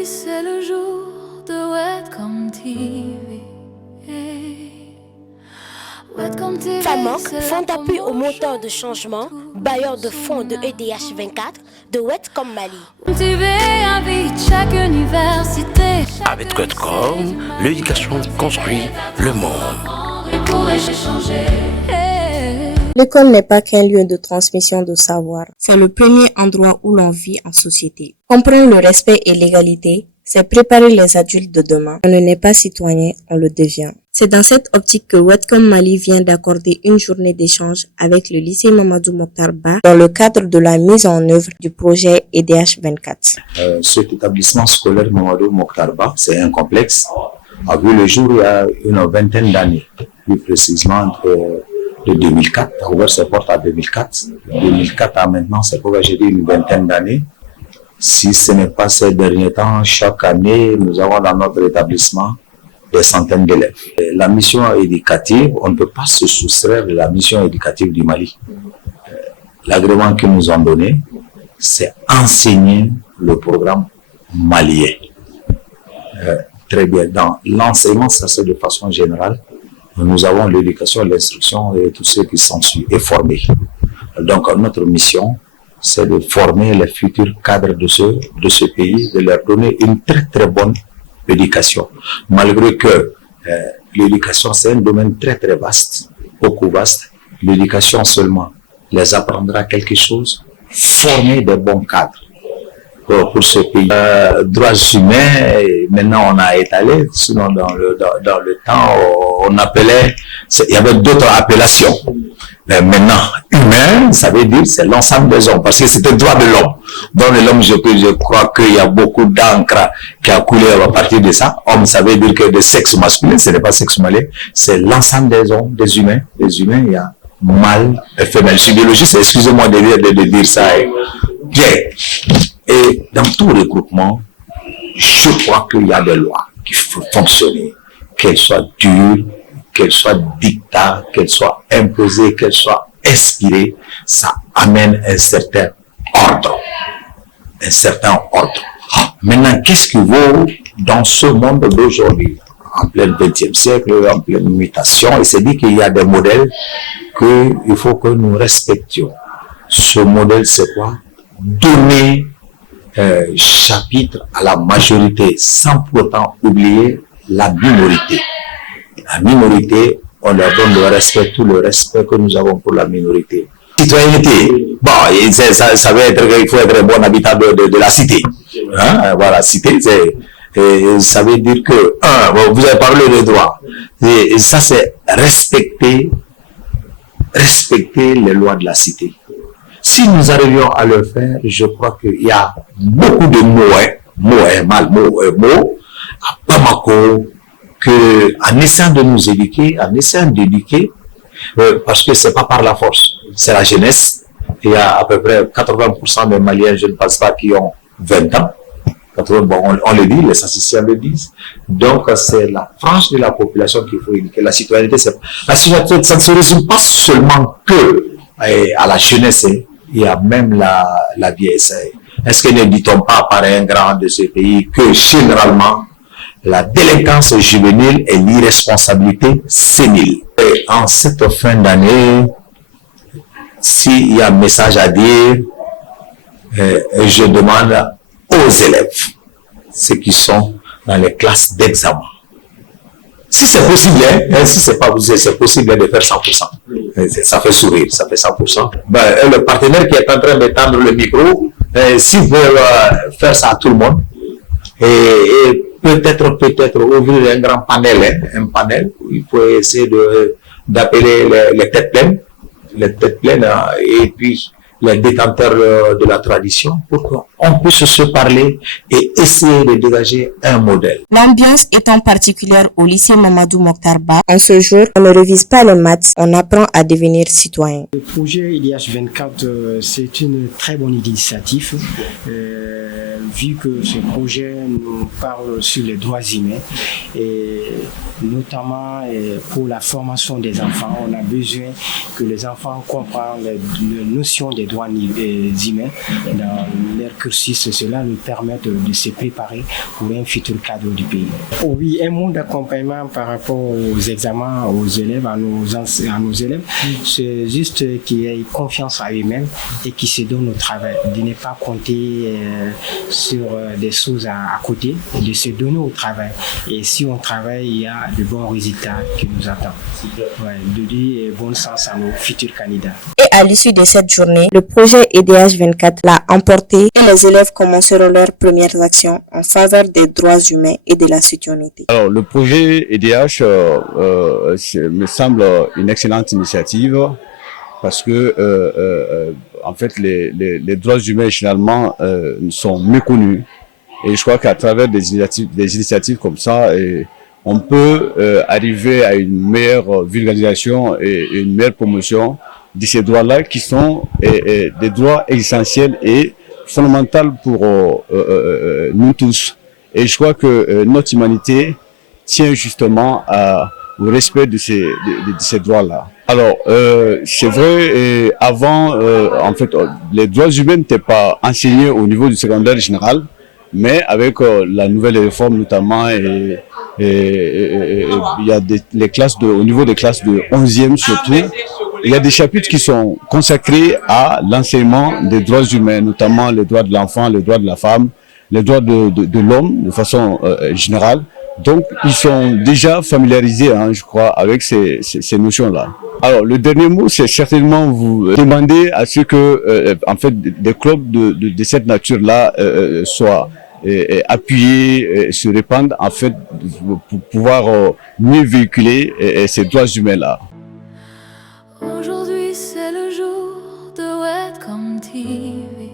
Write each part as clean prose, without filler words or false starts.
Aujourd'hui c'est le jour de Welcome TV. FAMOC, Fonds d'appui au moteur de changement, bailleur de fonds de EDH 24 de Welcome Mali. Chaque université. Avec Welcome, l'éducation construit le monde. L'école n'est pas qu'un lieu de transmission de savoir. C'est le premier endroit où l'on vit en société. Comprendre le respect et l'égalité, c'est préparer les adultes de demain. On ne naît pas citoyen, on le devient. C'est dans cette optique que Welcome Mali vient d'accorder une journée d'échange avec le lycée Mamadou Mokhtar Ba dans le cadre de la mise en œuvre du projet EDH 24. Cet établissement scolaire Mamadou Mokhtar Ba, c'est un complexe, a vu le jour il y a une vingtaine d'années, plus précisément de 2004, a ouvert ses portes en 2004. De 2004 à maintenant, c'est pourquoi j'ai dit une vingtaine d'années. Si ce n'est pas ces derniers temps, chaque année, nous avons dans notre établissement des centaines d'élèves. La mission éducative, on ne peut pas se soustraire de la mission éducative du Mali. L'agrément qu'ils nous ont donné, c'est enseigner le programme malien. Très bien. Dans l'enseignement, ça c'est de façon générale. Nous avons l'éducation, l'instruction et tout ce qui s'ensuit et former. Donc notre mission, c'est de former les futurs cadres de ce pays, de leur donner une très très bonne éducation. Malgré que l'éducation c'est un domaine très très vaste, beaucoup vaste, l'éducation seulement les apprendra quelque chose, former des bons cadres pour ce pays. Droits humains, maintenant on a étalé, sinon dans le temps on appelait, il y avait d'autres appellations. Mais maintenant, humain, ça veut dire c'est l'ensemble des hommes, parce que c'était le droit de l'homme. Dans l'homme, je crois qu'il y a beaucoup d'encre qui a coulé à partir de ça. Homme, ça veut dire que de sexe masculin, ce n'est pas sexe malais, c'est l'ensemble des hommes, des humains. Les humains, il y a mâle et femelle. Je suis biologiste, excusez-moi de dire ça. Bien. Et dans tout regroupement, je crois qu'il y a des lois qui faut fonctionner, qu'elles soient dures, qu'elles soient dictats, qu'elles soient imposées, qu'elles soient inspirées, ça amène un certain ordre. Un certain ordre. Maintenant, qu'est-ce qui vaut dans ce monde d'aujourd'hui, en plein XXe siècle, en pleine mutation? Il s'est dit qu'il y a des modèles qu'il faut que nous respections. Ce modèle, c'est quoi? Donner chapitre à la majorité sans pourtant oublier la minorité. La minorité, on leur donne le respect, tout le respect que nous avons pour la minorité. Citoyenneté, bon, ça veut être qu'il faut être bon habitant de la cité. Hein? Voilà, cité, ça veut dire que, vous avez parlé de droit. Et ça, c'est respecter les lois de la cité. Si nous arrivions à le faire, je crois qu'il y a beaucoup de mots à Bamako, en essayant de nous éduquer, en essayant d'éduquer, parce que c'est pas par la force, c'est la jeunesse. Il y a à peu près 80% des Maliens, je ne pense pas, qui ont 20 ans. 80, bon, on le dit, les statisticiens le disent. Donc, c'est la frange de la population qu'il faut éduquer. La citoyenneté, ça ne se résume pas seulement que à la jeunesse, il y a même la vieillesse. Est-ce que ne dit-on pas par un grand de ce pays que généralement, la délinquance juvénile et l'irresponsabilité sénile? Et en cette fin d'année, s'il y a un message à dire, je demande aux élèves, ceux qui sont dans les classes d'examen, si c'est possible, si c'est pas possible, c'est possible de faire 100%. Ça fait sourire, ça fait 100%. Le partenaire qui est en train d'étendre le micro, s'il veut faire ça à tout le monde, et peut-être ouvrir un grand panel, un panel où il faut essayer d'appeler les têtes pleines, et puis les détenteurs de la tradition, pour qu'on puisse se parler et essayer de dégager un modèle. L'ambiance étant particulière au lycée Mamadou Mokhtar Ba, en ce jour, on ne révise pas les maths, on apprend à devenir citoyen. Le projet EDH 24, c'est une très bonne initiative. vu que ce projet nous parle sur les droits humains et notamment pour la formation des enfants, on a besoin que les enfants comprennent les notions des droits humains dans leur cursus. Cela nous permet de se préparer pour un futur cadre du pays. Oui, un mot d'accompagnement par rapport aux examens, aux élèves, à nos élèves, c'est juste qu'ils aient confiance à eux-mêmes et qu'ils se donnent au travail, de ne pas compter sur des choses à côté, et de se donner au travail. Et si on travaille, il y a de bons résultats qui nous attendent. Ouais, de dire bon sens à nos futurs candidats. Et à l'issue de cette journée, le projet EDH 24 l'a emporté et les élèves commenceront leurs premières actions en faveur des droits humains et de la citoyenneté. Alors, le projet EDH me semble une excellente initiative parce que en fait, les droits humains finalement sont méconnus. Et je crois qu'à travers des initiatives comme ça, on peut arriver à une meilleure vulgarisation et une meilleure promotion de ces droits-là qui sont des droits essentiels et fondamentaux pour nous tous. Et je crois que notre humanité tient justement au respect de ces droits-là. Alors, c'est vrai, avant, en fait, les droits humains n'étaient pas enseignés au niveau du secondaire général, mais avec la nouvelle réforme notamment, il y a les classes au niveau des classes de 11e surtout, il y a des chapitres qui sont consacrés à l'enseignement des droits humains, notamment les droits de l'enfant, les droits de la femme, les droits de l'homme de façon générale. Donc, ils sont déjà familiarisés, hein, je crois, avec ces notions-là. Alors, le dernier mot, c'est certainement vous demander à ce que, en fait, des clubs de cette nature-là soient appuyés, se répandent, en fait, pour pouvoir mieux véhiculer ces droits humains-là. Aujourd'hui c'est le jour de Welcome TV.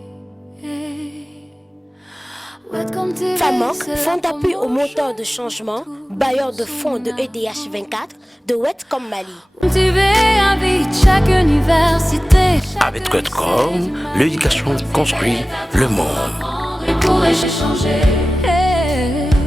Welcome TV. FAMOC, Fonds d'appui au moteur de changement, bailleur de fonds de EDH 24 de Welcome Mali. TV invite chaque université. Avec Wetcom, l'éducation construit le monde. Pour échanger.